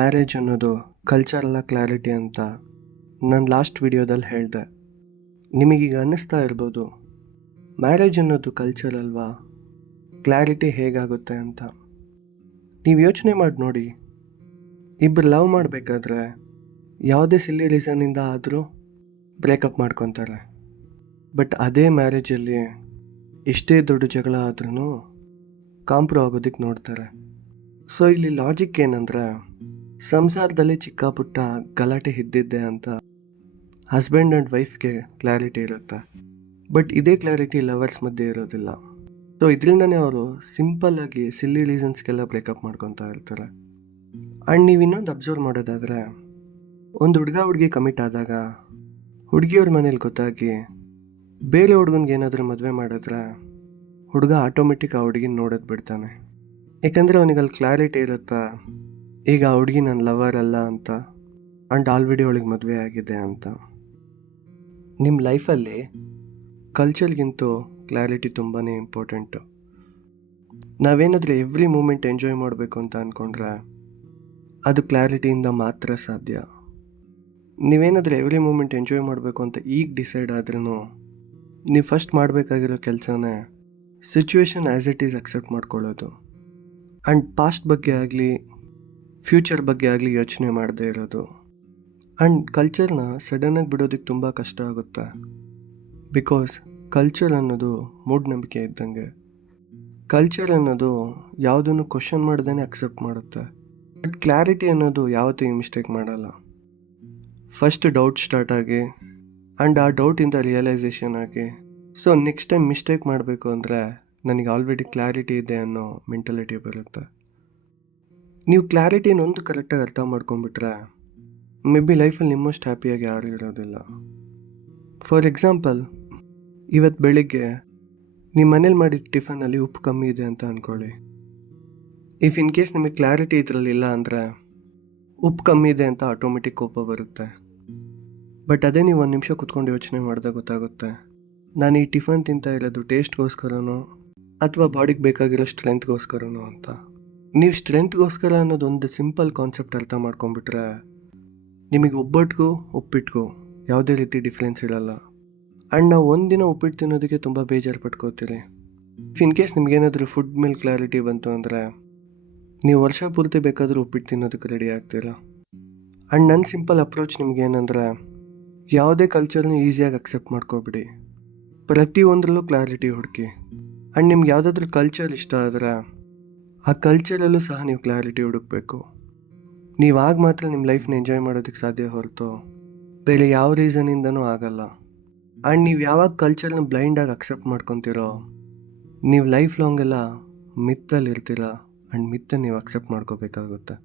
Marriage ಅನ್ನೋದು ಕಲ್ಚರಲ್ಲ clarity ಅಂತ ನಾನು ಲಾಸ್ಟ್ ವಿಡಿಯೋದಲ್ಲಿ ಹೇಳಿದೆ. ನಿಮಗೀಗ ಅನ್ನಿಸ್ತಾ ಇರ್ಬೋದು, ಮ್ಯಾರೇಜ್ ಅನ್ನೋದು ಕಲ್ಚರ್ ಅಲ್ವಾ, ಕ್ಲಾರಿಟಿ ಹೇಗಾಗುತ್ತೆ ಅಂತ. ನೀವು ಯೋಚನೆ ಮಾಡಿ ನೋಡಿ, ಇಬ್ಬರು ಲವ್ ಮಾಡಬೇಕಾದ್ರೆ ಯಾವುದೇ ಸಿಲ್ಲಿ ರೀಸನ್ನಿಂದ ಆದರೂ ಬ್ರೇಕಪ್ ಮಾಡ್ಕೊತಾರೆ. ಬಟ್ ಅದೇ ಮ್ಯಾರೇಜಲ್ಲಿ ಎಷ್ಟೇ ದೊಡ್ಡ ಜಗಳ ಆದ್ರೂ ಕಾಂಪ್ರೋ ಆಗೋದಕ್ಕೆ ನೋಡ್ತಾರೆ. ಸೊ ಇಲ್ಲಿ ಲಾಜಿಕ್ ಏನಂದರೆ, ಸಂಸಾರದಲ್ಲಿ ಚಿಕ್ಕ ಪುಟ್ಟ ಗಲಾಟೆ ಇದ್ದಿದ್ದೆ ಅಂತ ಹಸ್ಬೆಂಡ್ ಆ್ಯಂಡ್ ವೈಫ್ಗೆ ಕ್ಲಾರಿಟಿ ಇರುತ್ತೆ. ಬಟ್ ಇದೇ ಕ್ಲಾರಿಟಿ ಲವರ್ಸ್ ಮಧ್ಯೆ ಇರೋದಿಲ್ಲ. ಸೊ ಇದರಿಂದನೇ ಅವರು ಸಿಂಪಲ್ಲಾಗಿ ಸಿಲ್ಲಿ ರೀಸನ್ಸ್ಗೆಲ್ಲ ಬ್ರೇಕಪ್ ಮಾಡ್ಕೊತಾ ಇರ್ತಾರೆ. ಆ್ಯಂಡ್ ನೀವು ಇನ್ನೊಂದು ಅಬ್ಸರ್ವ್ ಮಾಡೋದಾದರೆ, ಒಂದು ಹುಡುಗಿ ಕಮಿಟ್ ಆದಾಗ ಹುಡುಗಿಯವ್ರ ಮನೇಲಿ ಗೊತ್ತಾಗಿ ಬೇರೆ ಹುಡುಗನಿಗೆ ಏನಾದರೂ ಮದುವೆ ಮಾಡಿದ್ರೆ ಹುಡುಗ ಆಟೋಮೆಟಿಕ್ ಆ ಹುಡುಗಿನ ನೋಡೋದು ಬಿಡ್ತಾನೆ. ಯಾಕಂದರೆ ಅವನಿಗಲ್ಲಿ ಕ್ಲಾರಿಟಿ ಇರುತ್ತಾ, ಈಗ ಆ ಹುಡುಗಿ ನನ್ನ ಲವರ್ ಅಲ್ಲ ಅಂತ, ಆ್ಯಂಡ್ ಆಲ್ರೆಡಿ ಅವಳಿಗೆ ಮದುವೆ ಆಗಿದೆ ಅಂತ. ನಿಮ್ಮ ಲೈಫಲ್ಲಿ ಕಲ್ಚರ್ಗಿಂತೂ ಕ್ಲಾರಿಟಿ ತುಂಬಾ ಇಂಪಾರ್ಟೆಂಟು. ನಾವೇನಾದರೂ ಎವ್ರಿ ಮೂಮೆಂಟ್ ಎಂಜಾಯ್ ಮಾಡಬೇಕು ಅಂತ ಅಂದ್ಕೊಂಡ್ರೆ ಅದು ಕ್ಲಾರಿಟಿಯಿಂದ ಮಾತ್ರ ಸಾಧ್ಯ. ನೀವೇನಾದರೂ ಎವ್ರಿ ಮೂಮೆಂಟ್ ಎಂಜಾಯ್ ಮಾಡಬೇಕು ಅಂತ ಈಗ ಡಿಸೈಡ್ ಆದ್ರೂ ನೀವು ಫಸ್ಟ್ ಮಾಡಬೇಕಾಗಿರೋ ಕೆಲಸನೇ situation as it is accept ಮಾಡ್ಕೊಳ್ಳೋದು. ಆ್ಯಂಡ್ ಪಾಸ್ಟ್ ಬಗ್ಗೆ ಆಗಲಿ ಫ್ಯೂಚರ್ ಬಗ್ಗೆ ಆಗಲಿ ಯೋಚನೆ ಮಾಡದೇ ಇರೋದು. ಆ್ಯಂಡ್ ಕಲ್ಚರ್ನ ಸಡನ್ನಾಗಿ ಬಿಡೋದಕ್ಕೆ ತುಂಬ ಕಷ್ಟ ಆಗುತ್ತೆ. ಬಿಕಾಸ್ ಕಲ್ಚರ್ ಅನ್ನೋದು ಮೂಢನಂಬಿಕೆ ಇದ್ದಂಗೆ. ಕಲ್ಚರ್ ಅನ್ನೋದು ಯಾವುದನ್ನು ಕ್ವಶನ್ ಮಾಡ್ದೇ ಅಕ್ಸೆಪ್ಟ್ ಮಾಡುತ್ತೆ. ಬಟ್ ಕ್ಲಾರಿಟಿ ಅನ್ನೋದು ಯಾವತ್ತೂ ಈ ಮಿಸ್ಟೇಕ್ ಮಾಡಲ್ಲ. ಫಸ್ಟ್ ಡೌಟ್ ಸ್ಟಾರ್ಟ್ ಆಗಿ ಆ್ಯಂಡ್ ಆ ಡೌಟಿಂದ ರಿಯಲೈಸೇಷನ್ ಆಗಿ, ಸೊ ನೆಕ್ಸ್ಟ್ ಟೈಮ್ ಮಿಸ್ಟೇಕ್ ಮಾಡಬೇಕು ಅಂದರೆ ನನಗೆ ಆಲ್ರೆಡಿ ಕ್ಲಾರಿಟಿ ಇದೆ ಅನ್ನೋ ಮೆಂಟಾಲಿಟಿ ಬರುತ್ತೆ. ನೀವು ಕ್ಲಾರಿಟಿನ ಒಂದು ಕರೆಕ್ಟಾಗಿ ಅರ್ಥ ಮಾಡ್ಕೊಂಡ್ಬಿಟ್ರೆ ಮೇ ಬಿ ಲೈಫಲ್ಲಿ ನಿಮ್ಮಷ್ಟು ಹ್ಯಾಪಿಯಾಗಿ ಯಾರೂ ಇರೋದಿಲ್ಲ. ಫಾರ್ ಎಕ್ಸಾಂಪಲ್, ಇವತ್ತು ಬೆಳಿಗ್ಗೆ ನಿಮ್ಮ ಮನೇಲಿ ಮಾಡಿದ ಟಿಫನಲ್ಲಿ ಉಪ್ಪು ಕಮ್ಮಿ ಇದೆ ಅಂತ ಅಂದ್ಕೊಳ್ಳಿ. ಇಫ್ ಇನ್ ಕೇಸ್ ನಿಮಗೆ ಕ್ಲಾರಿಟಿ ಇದರಲ್ಲಿಲ್ಲ ಅಂದರೆ ಉಪ್ಪು ಕಮ್ಮಿ ಇದೆ ಅಂತ ಆಟೋಮೆಟಿಕ್ ಕೋಪ ಬರುತ್ತೆ. ಬಟ್ ಅದೇ ನೀವು ಒಂದು ನಿಮಿಷ ಕೂತ್ಕೊಂಡು ಯೋಚನೆ ಮಾಡಿದಾಗ ಗೊತ್ತಾಗುತ್ತೆ, ನಾನು ಈ ಟಿಫನ್ ತಿಂತಾ ಇರೋದು ಟೇಸ್ಟ್ಗೋಸ್ಕರನೋ ಅಥವಾ ಬಾಡಿಗೆ ಬೇಕಾಗಿರೋ ಸ್ಟ್ರೆಂತ್ಗೋಸ್ಕರನೋ ಅಂತ. ನೀವು ಸ್ಟ್ರೆಂತ್ಗೋಸ್ಕರ ಅನ್ನೋದು ಒಂದು ಸಿಂಪಲ್ ಕಾನ್ಸೆಪ್ಟ್ ಅರ್ಥ ಮಾಡ್ಕೊಂಡ್ಬಿಟ್ರೆ ನಿಮಗೆ ಒಬ್ಬಟ್ಟಿಗೂ ಉಪ್ಪಿಟ್ಟಿಗೂ ಯಾವುದೇ ರೀತಿ ಡಿಫ್ರೆನ್ಸ್ ಇರಲ್ಲ. ಆ್ಯಂಡ್ ನಾವು ಒಂದಿನ ಉಪ್ಪಿಟ್ಟು ತಿನ್ನೋದಕ್ಕೆ ತುಂಬ ಬೇಜಾರು ಪಟ್ಕೋತೀರಿ. ಇಫ್ ಇನ್ ಕೇಸ್ ನಿಮಗೇನಾದರೂ ಫುಡ್ ಮೇಲೆ ಕ್ಲಾರಿಟಿ ಬಂತು ಅಂದರೆ ನೀವು ವರ್ಷ ಪೂರ್ತಿ ಬೇಕಾದರೂ ಉಪ್ಪಿಟ್ಟು ತಿನ್ನೋದಕ್ಕೆ ರೆಡಿ ಆಗ್ತೀರಾ. ಆ್ಯಂಡ್ ನನ್ನ ಸಿಂಪಲ್ ಅಪ್ರೋಚ್ ನಿಮಗೇನೆಂದರೆ, ಯಾವುದೇ ಕಲ್ಚರ್ನ ಈಸಿಯಾಗಿ ಅಕ್ಸೆಪ್ಟ್ ಮಾಡ್ಕೊಬಿಡಿ. ಪ್ರತಿಯೊಂದರಲ್ಲೂ ಕ್ಲಾರಿಟಿ ಹುಡುಕಿ. ಆ್ಯಂಡ್ ನಿಮ್ಗೆ ಯಾವುದಾದ್ರೂ ಕಲ್ಚರ್ ಇಷ್ಟ ಆದರೆ ಆ ಕಲ್ಚರಲ್ಲೂ ಸಹ ನೀವು ಕ್ಲಾರಿಟಿ ಹುಡುಕಬೇಕು. ನೀವು ಆಗ ಮಾತ್ರ ನಿಮ್ಮ ಲೈಫ್ನ ಎಂಜಾಯ್ ಮಾಡೋದಕ್ಕೆ ಸಾಧ್ಯ ಹೊರತು ಬೇರೆ ಯಾವ ರೀಸನಿಂದನೂ ಆಗಲ್ಲ. ಆ್ಯಂಡ್ ನೀವು ಯಾವಾಗ ಕಲ್ಚರ್ನ ಬ್ಲೈಂಡಾಗಿ ಅಕ್ಸೆಪ್ಟ್ ಮಾಡ್ಕೊತೀರೋ ನೀವು ಲೈಫ್ ಲಾಂಗ್ ಎಲ್ಲ ಮಿತ್ತಲ್ಲಿ ಇರ್ತೀರ. ಆ್ಯಂಡ್ ಮಿತ್ತನ್ನು ನೀವು ಅಕ್ಸೆಪ್ಟ್ ಮಾಡ್ಕೋಬೇಕಾಗುತ್ತೆ.